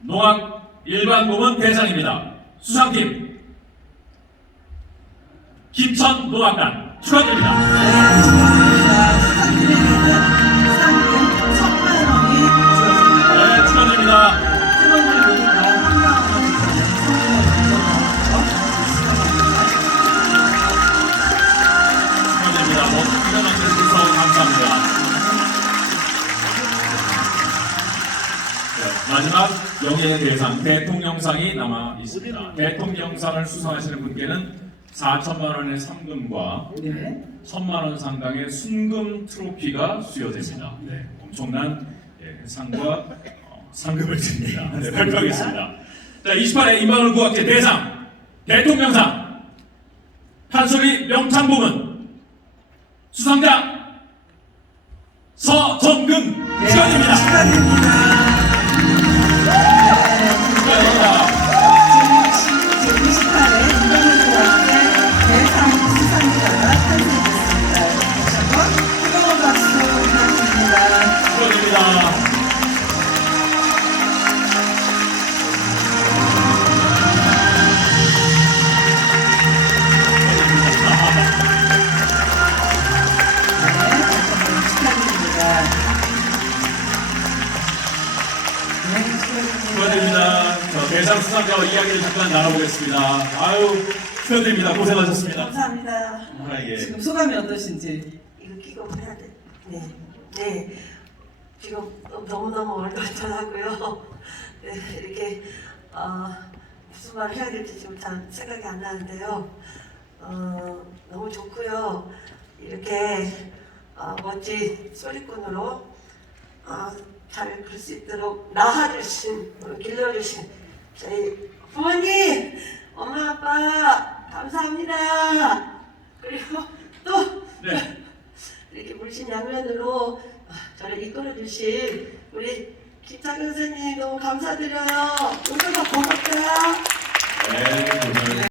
농악 일반 부문 대상입니다. 수상팀 김천 농악단 축하드립니다. 마지막 영예의 대상 대통령상이 남아 있습니다. 대통령상을 수상하시는 분께는 4천만 원의 상금과 네. 천만 원 상당의 순금 트로피가 수여됩니다. 네, 엄청난 예, 상과 어, 상금을 드립니다. 네, 발표하겠습니다. 자, 28회 인마을 구학제 대상 대통령상 판소리 명창 부문 수상자 서정근 네. 축하드립니다. 축하드립니다. 축하드립니다. 대상 수상자와 이야기를 잠깐 나눠보겠습니다. 아유, 축하드립니다. 고생하셨습니다. 감사합니다. 아, 예. 지금 소감이 어떠신지? 이거 끼고 해야 돼. 네. 네. 지금 너무너무 얼떨떨하고요. 네, 이렇게, 어, 무슨 말을 해야 될지 지금 잘 생각이 안 나는데요. 어, 너무 좋고요. 이렇게, 어, 멋진 소리꾼으로, 어, 잘 그릴 수 있도록 낳아주신, 어, 길러주신 저희 부모님, 엄마, 아빠, 감사합니다. 그리고 또, 네. 이렇게 물씬 양면으로 아, 저를 이끌어주신 우리 김창현 선생님 너무 감사드려요. 오늘도 고맙다. 네,